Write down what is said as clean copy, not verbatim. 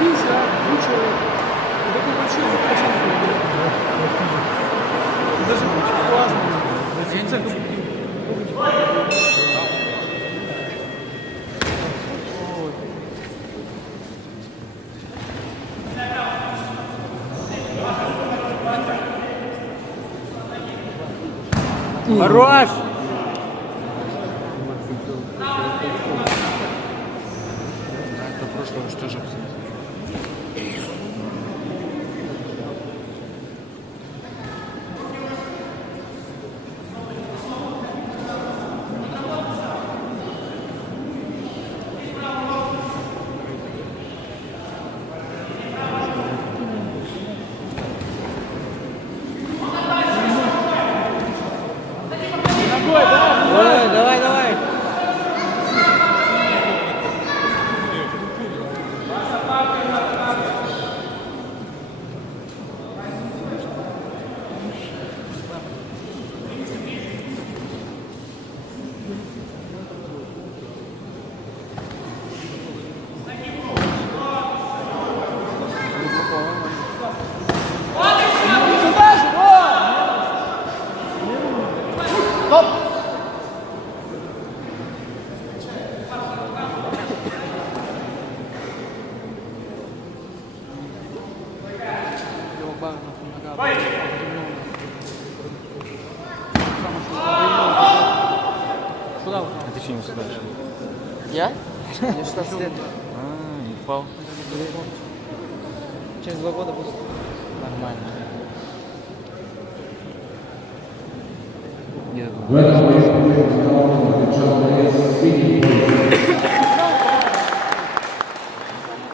бійся, влучили. До побачив, даже класно. Це Хорош! До прошлого что же абсолютно. Давай, давай, давай. А ты что не сюда? Я? Мне 16 лет. Не упал. Через 2 года будет. Нормально. Я В этом бою під час боєць